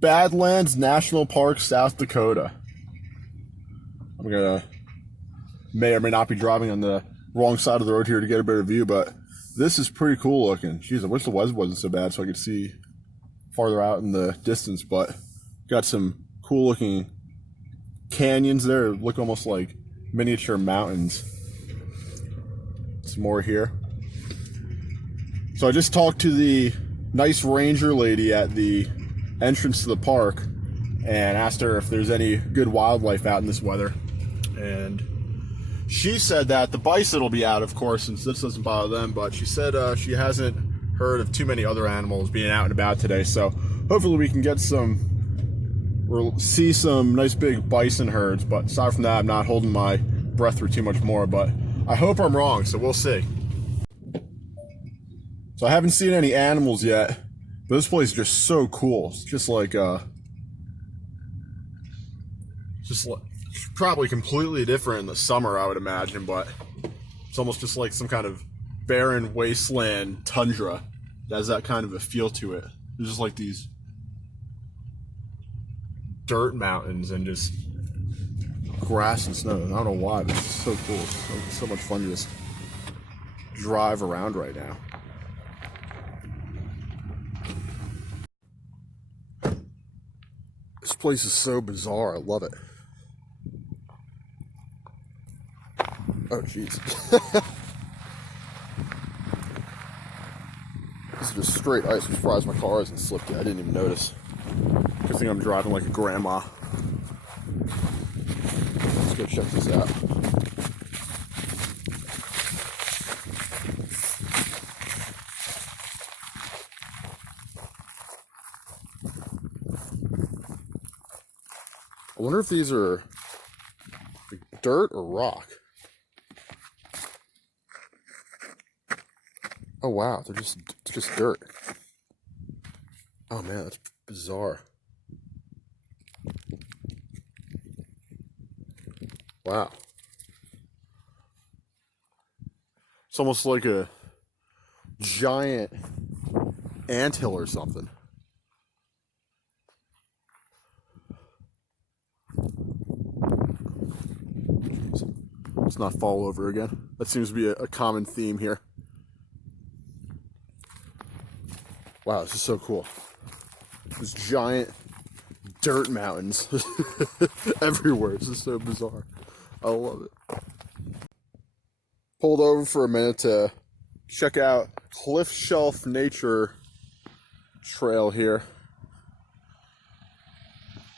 Badlands National Park, South Dakota. I'm gonna may or may not be driving on the wrong side of the road here to get a better view, but this is pretty cool looking. Jeez, I wish the weather wasn't so bad so I could see farther out in the distance, but got some cool looking canyons there. Look almost like miniature mountains. Some more here. So I just talked to the nice ranger lady at the entrance to the park and asked her if there's any good wildlife out in this weather. And she said that the bison will be out, of course, since this doesn't bother them, but she said she hasn't heard of too many other animals being out and about today. So hopefully we can get see some nice big bison herds. But aside from that, I'm not holding my breath for too much more, but I hope I'm wrong, so we'll see. So I haven't seen any animals yet, but this place is just so cool. It's just like probably completely different in the summer, I would imagine, but it's almost just like some kind of barren wasteland tundra. It has that kind of a feel to it. There's just like these dirt mountains and just grass and snow. I don't know why, but it's so cool. It's so much fun to just drive around right now. This place is so bizarre. I love it. Oh, jeez. This is just straight ice. I'm surprised my car hasn't slipped yet. I didn't even notice. Good thing I'm driving like a grandma. Let's go check this out. I wonder if these are dirt or rock. Oh wow, they're just dirt. Oh man, that's bizarre. Wow. It's almost like a giant anthill or something. Jeez. Let's not fall over again. That seems to be a common theme here. Wow, this is so cool. This giant dirt mountains everywhere. This is so bizarre. I love it. Pulled over for a minute to check out Cliff Shelf Nature Trail here.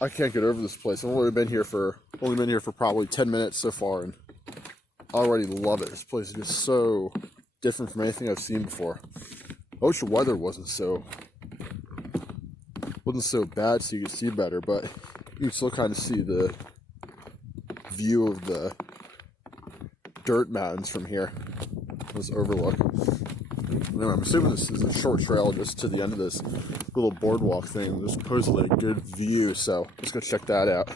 I can't get over this place. I've only been here for probably 10 minutes so far, and I already love it. This place is just so different from anything I've seen before. I wish the weather wasn't so bad so you could see better, but you can still kind of see the view of the dirt mountains from here. This overlook. Anyway, I'm assuming this is a short trail just to the end of this little boardwalk thing. There's supposedly a good view, so let's go check that out.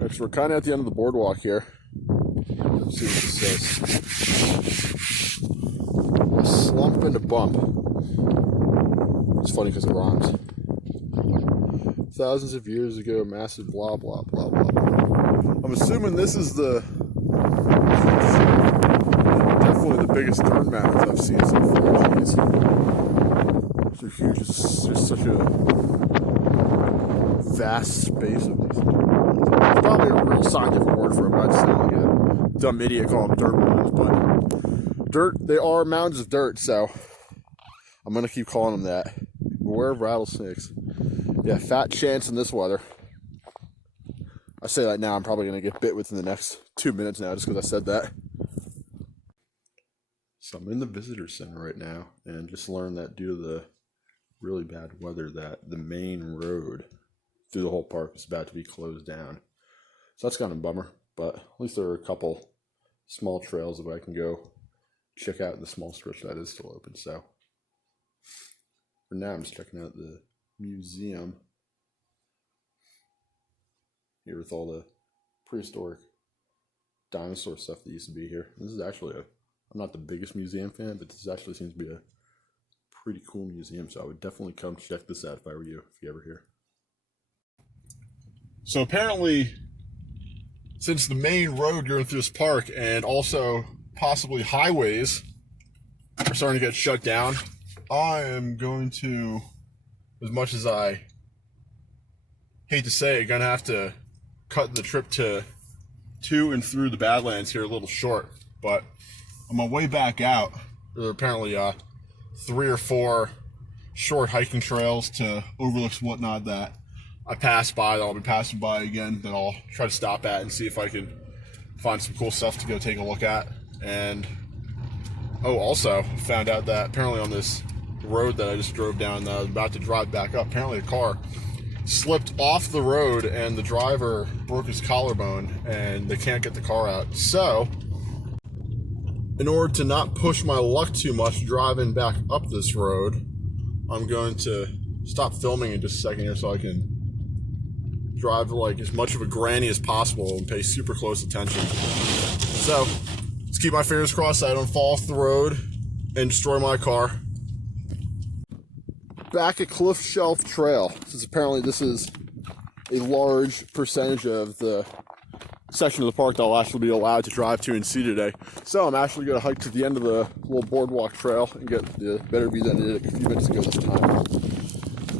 Right, so we're kind of at the end of the boardwalk here. Let's see what this says. A slump and a bump. It's funny because it rhymes. Thousands of years ago, massive blah blah blah blah blah. I'm assuming this is definitely the biggest dirt mountains I've seen so far. Jeez. They're huge. It's just such a vast space of these. There's probably a real scientific word for them. I just sound like a dumb idiot calling them dirt mountains, but they are mountains of dirt, so I'm gonna keep calling them that. Beware of rattlesnakes. Yeah, fat chance in this weather. I say that now, I'm probably gonna get bit within the next 2 minutes now just because I said that. So I'm in the visitor center right now and just learned that due to the really bad weather that the main road through the whole park is about to be closed down. So that's kind of a bummer, but at least there are a couple small trails that I can go check out in the small stretch that is still open. So for now, I'm just checking out the museum here with all the prehistoric dinosaur stuff that used to be here. This is actually I'm not the biggest museum fan, but this actually seems to be a pretty cool museum, so I would definitely come check this out if I were you, if you ever here. So apparently, since the main road going through this park and also possibly highways are starting to get shut down, I am going to, as much as I hate to say it, gonna have to cut the trip to and through the Badlands here a little short. But on my way back out, there are apparently 3 or 4 short hiking trails to overlooks and whatnot that I passed by, that I'll be passing by again, that I'll try to stop at and see if I can find some cool stuff to go take a look at. And also found out that apparently on this road that I just drove down, that I was about to drive back up, apparently a car slipped off the road and the driver broke his collarbone and they can't get the car out. So in order to not push my luck too much driving back up this road, I'm going to stop filming in just a second here so I can drive like as much of a granny as possible and pay super close attention. So let's keep my fingers crossed I don't fall off the road and destroy my car. Back at Cliff Shelf Trail, since apparently this is a large percentage of the section of the park that I'll actually be allowed to drive to and see today. So I'm actually going to hike to the end of the little boardwalk trail and get the better view than I did a few minutes ago this time.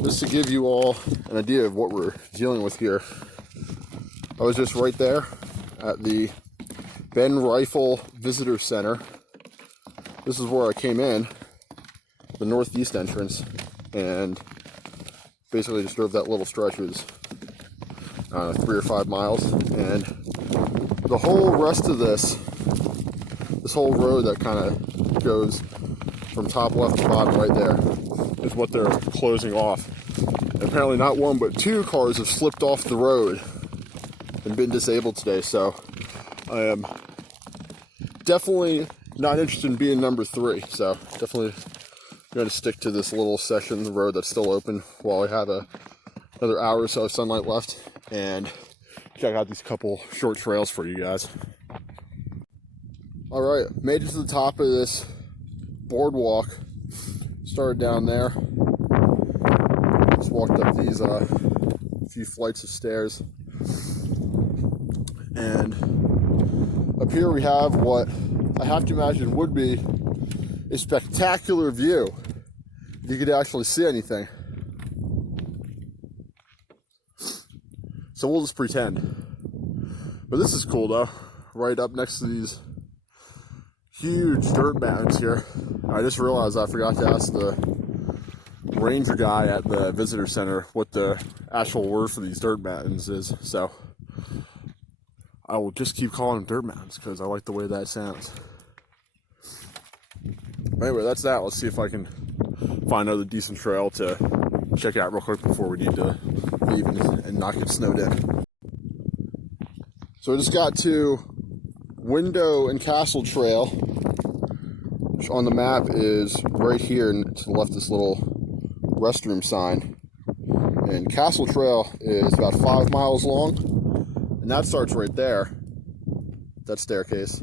Just to give you all an idea of what we're dealing with here. I was just right there at the Ben Rifle Visitor Center. This is where I came in, the northeast entrance, and basically just drove that little stretch. It was 3 or 5 miles, and the whole rest of this whole road that kind of goes from top left to bottom right there is what they're closing off. And apparently not 1 but 2 cars have slipped off the road and been disabled today, so I am definitely not interested in being number 3, so definitely going to stick to this little section of the road that's still open while I have another hour or so of sunlight left, and check out these couple short trails for you guys. Alright, made it to the top of this boardwalk. Started down there. Just walked up these few flights of stairs. And up here we have what I have to imagine would be a spectacular view. If you could actually see anything. So we'll just pretend. But this is cool though. Right up next to these huge dirt mountains here. I just realized I forgot to ask the ranger guy at the visitor center what the actual word for these dirt mountains is. So I will just keep calling them dirt mountains because I like the way that sounds. Anyway, that's that. Let's see if I can find another decent trail to check out real quick before we need to leave and not get snowed in. So I just got to Window and Castle Trail, which on the map is right here to the left, this little restroom sign. And Castle Trail is about 5 miles long, and that starts right there, that staircase.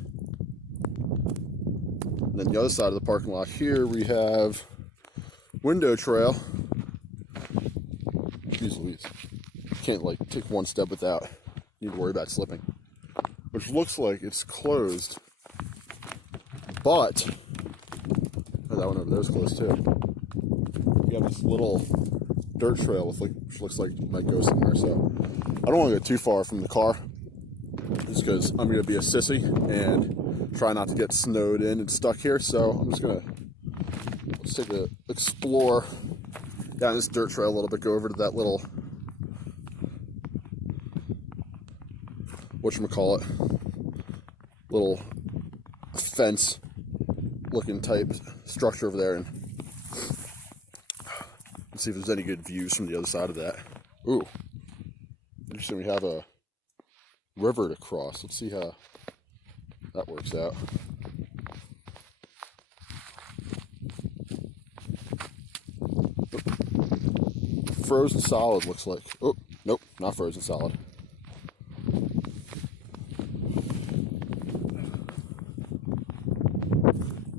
And then the other side of the parking lot here, we have Window Trail. Jeez Louise. Can't like take one step without need to worry about slipping. Which looks like it's closed. But that one over there is closed too. You got this little dirt trail with which looks like it might go somewhere. So I don't want to go too far from the car, just because I'm going to be a sissy and try not to get snowed in and stuck here. So I'm just going to let's take a explore down this dirt trail a little bit. Go over to that little whatchamacallit, little fence looking type structure over there, and let's see if there's any good views from the other side of that. Ooh, interesting. We have a river to cross. Let's see how that works out. Frozen solid looks like. Oh, nope, not frozen solid.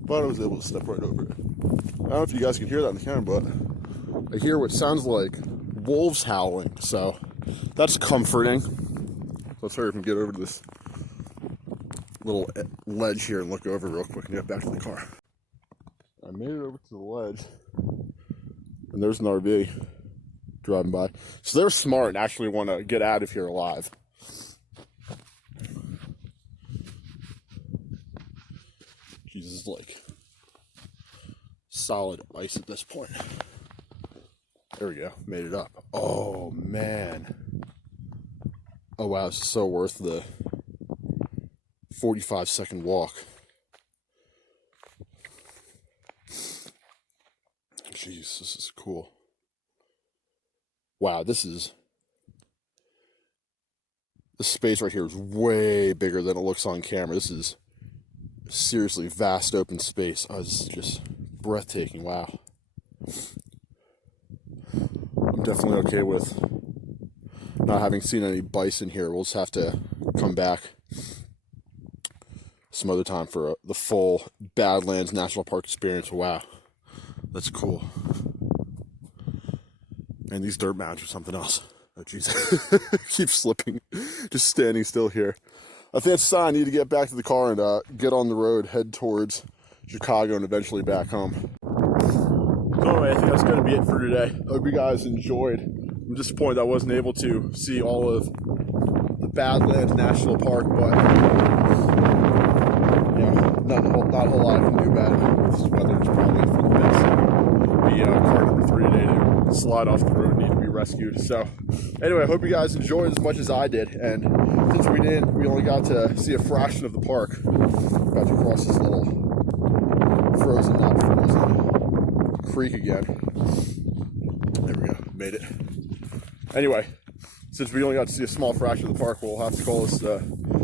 But I was able to step right over it. don't know if you guys can hear that in the camera, but I hear what sounds like wolves howling, so that's comforting. Let's hurry up and get over to this little ledge here and look over real quick and get back to the car. I made it over to the ledge, and there's an RV driving by. So they're smart and actually want to get out of here alive. Jesus, like solid ice at this point. There we go, made it up. Oh man. Oh wow, it's so worth the 45-second walk. Jeez, this is cool. Wow, this space right here is way bigger than it looks on camera. This is seriously vast open space. Oh, this is just breathtaking. Wow. I'm definitely okay with not having seen any bison here. We'll just have to come back some other time for the full Badlands National Park experience. Wow, that's cool. And these dirt mounds are something else. Oh jeez, keep slipping, just standing still here. I think it's a sign I need to get back to the car and get on the road, head towards Chicago and eventually back home. So anyway, I think that's going to be it for today. I hope you guys enjoyed. I'm disappointed I wasn't able to see all of the Badlands National Park, but yeah, not a whole lot I can do about it. This weather is probably for the best. The car number 3 today to slide off the road, need to be rescued. So anyway, I hope you guys enjoyed as much as I did. And since we only got to see a fraction of the park. About to cross this little not frozen creek again. There we go, made it. Anyway, since we only got to see a small fraction of the park, we'll have to call this a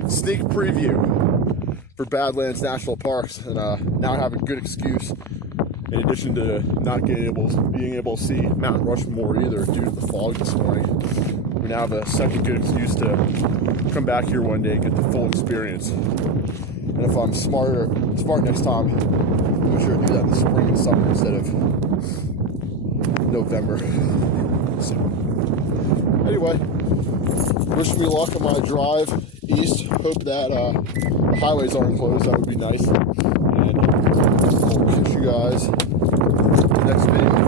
sneak preview for Badlands National Parks, and now have a good excuse, in addition to not being able to see Mount Rushmore either due to the fog this morning. We now have a second good excuse to come back here one day and get the full experience. And if I'm smart next time, I'm sure to do that in the spring and summer instead of November. So anyway, wish me luck on my drive east. Hope that the highways aren't closed. That would be nice. And I'll catch you guys in the next video.